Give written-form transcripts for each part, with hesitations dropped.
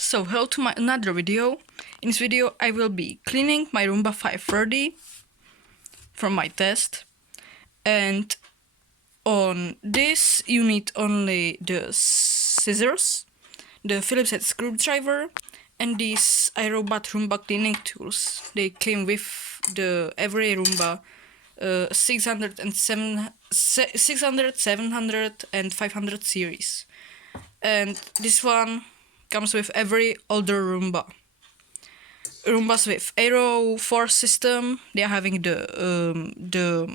So hello to my another video. In this video I will be cleaning my Roomba 530 from my test, and on this you need only the scissors, the Phillips head screwdriver, and these iRobot Roomba cleaning tools. They came with the every Roomba 600, 700 and 500 series, and this one comes with every older Roomba. Roombas with Aero 4 system, they are having the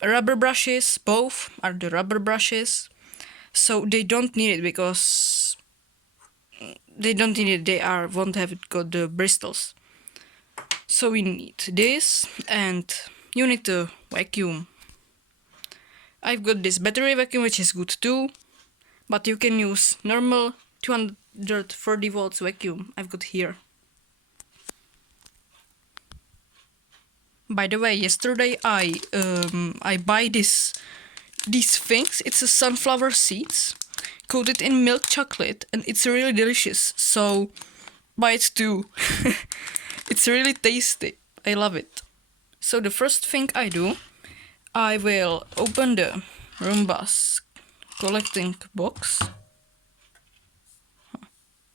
rubber brushes. Both are the rubber brushes, so they don't need it because they don't need it. They won't have it got the bristles. So we need this, and you need to vacuum. I've got this battery vacuum, which is good too, but you can use normal 230 volts vacuum I've got here. By the way, yesterday I buy these things. It's a sunflower seeds coated in milk chocolate, and it's really delicious. So buy it too. It's really tasty. I love it. So the first thing I do, I will open the Roombas collecting box.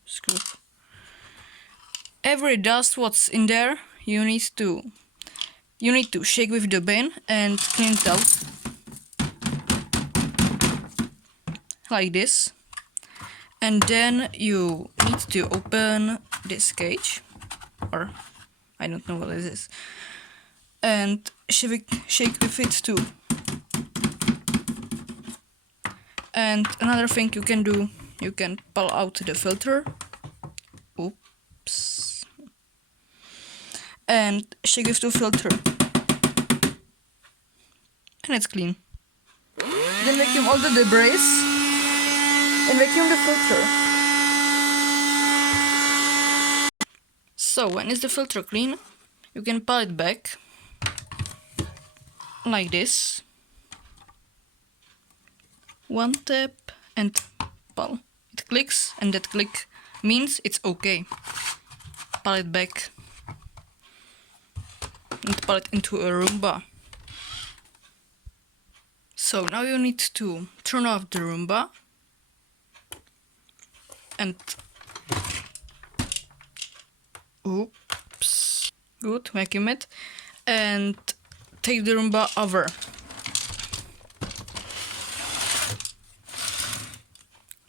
Screw. Every dust what's in there, you need to shake with the bin and clean it out like this. And then you need to open this cage, or I don't know what it is, and shake with it too. And another thing you can do, you can pull out the filter. Oops. And shake with the filter. And it's clean. Then vacuum all the debris and vacuum the filter. So when is the filter clean, you can pull it back like this. One tap and pull. It clicks, and that click means it's okay. Pull it back and pull it into a Roomba. So now you need to turn off the Roomba and oops, good, vacuum it and take the Roomba over.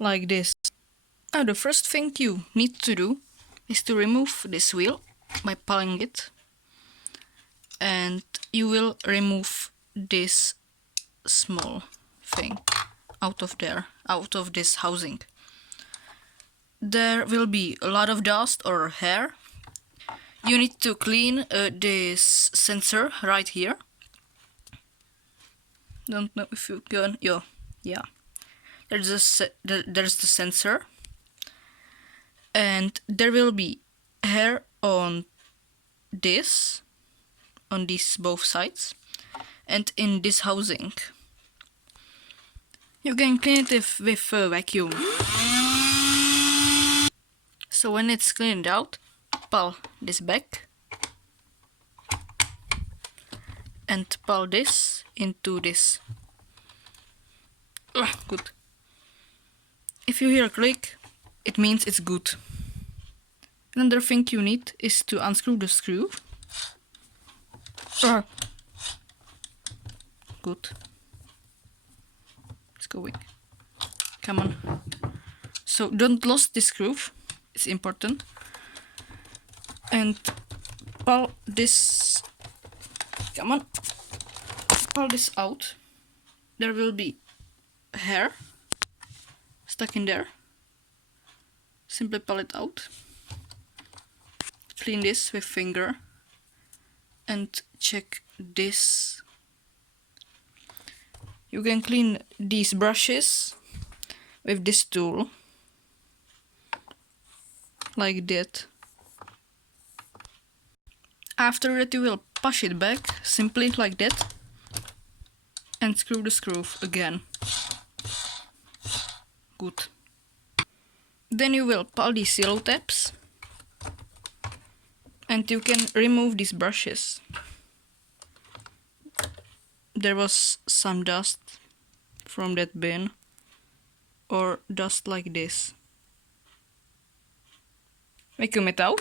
Like this. Now the first thing you need to do is to remove this wheel by pulling it, and you will remove this small thing out of this housing. There will be a lot of dust or hair. You need to clean this sensor right here. Don't know if you can. Yeah. There's the sensor, and there will be hair on these both sides, and in this housing. You can clean it with a vacuum. So when it's cleaned out, pull this back and pull this into this. Good. If you hear a click, it means it's good. Another thing you need is to unscrew the screw. Good. It's going. Come on. So don't lose this screw. It's important. And pull this. Come on. Pull this out. There will be hair stuck in there. Simply pull it out. Clean this with finger and check this. You can clean these brushes with this tool like that. After that you will push it back simply like that and screw the screw again. Good. Then you will pull these yellow tabs and you can remove these brushes. There was some dust from that bin, or dust like this. Vacuum it out.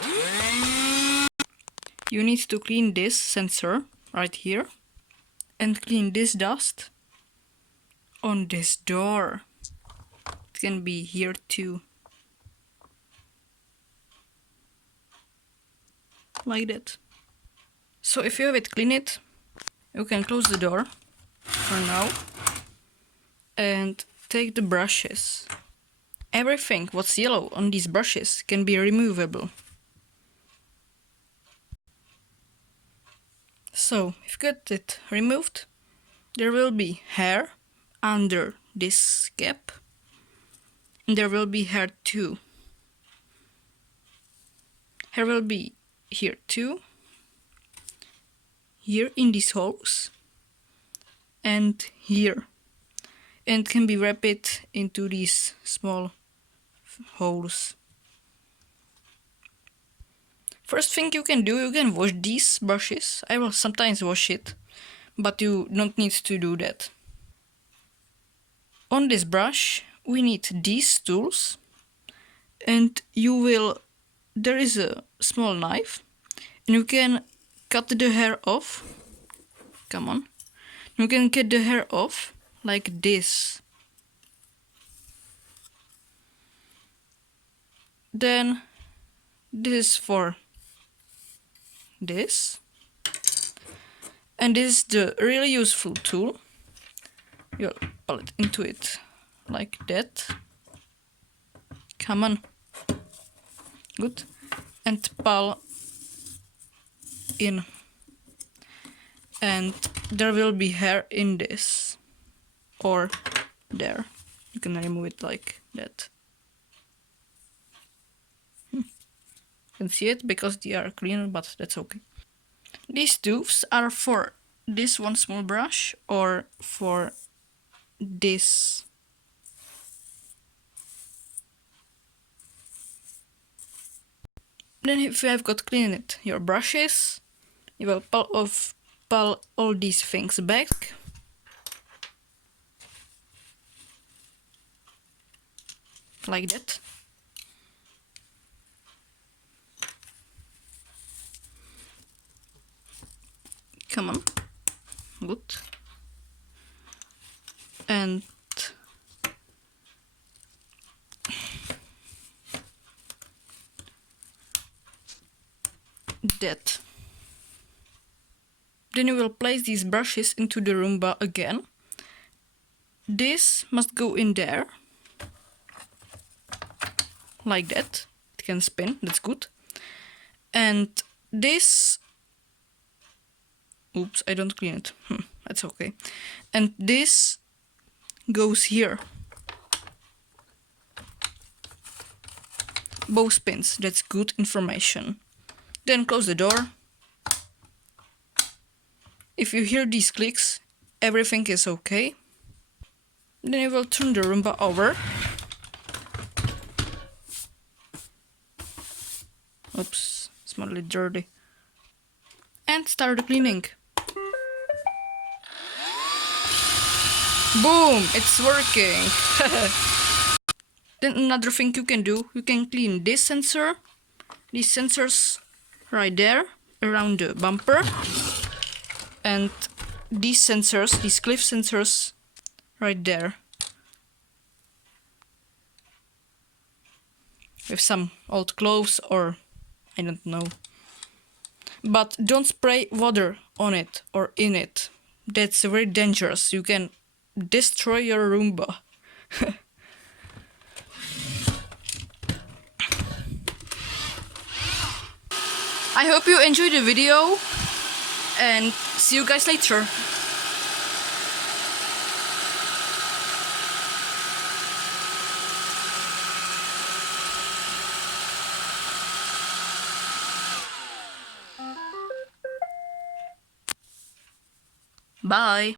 You need to clean this sensor right here and clean this dust on this door. It can be here too. Like that. So if you have it clean, you can close the door for now and take the brushes. Everything what's yellow on these brushes can be removable. So if you get it removed, there will be hair under this cap, and there will be hair too. Hair will be here too, here in these holes, and here, and can be wrapped into these small holes. First thing you can do, you can wash these brushes. I will sometimes wash it, but you don't need to do that. On this brush we need these tools, and there is a small knife and you can cut the hair off. Come on. You can cut the hair off like this. Then this is for this. And this is the really useful tool. You'll pull it into it like that. Come on. Good. And pull in. And there will be hair in this. Or there. You can remove it like that. You can see it because they are clean, but that's okay. These tubes are for this one small brush or for this. Then if you have got cleaned your brushes, you will pull all these things back. Like that. Come on. Good. And that. Then you will place these brushes into the Roomba again. This must go in there. Like that. It can spin, that's good. And this... Oops, I don't clean it. That's okay. And this goes here. Both pins, that's good information. Then close the door. If you hear these clicks, everything is okay. Then you will turn the Roomba over. Oops, it's a little dirty. And start the cleaning. Boom! It's working! Then another thing you can do, you can clean this sensor, these sensors right there, around the bumper, and these sensors, these cliff sensors, right there. With some old clothes or I don't know. But don't spray water on it or in it. That's very dangerous. You can destroy your Roomba. I hope you enjoyed the video and see you guys later. Bye.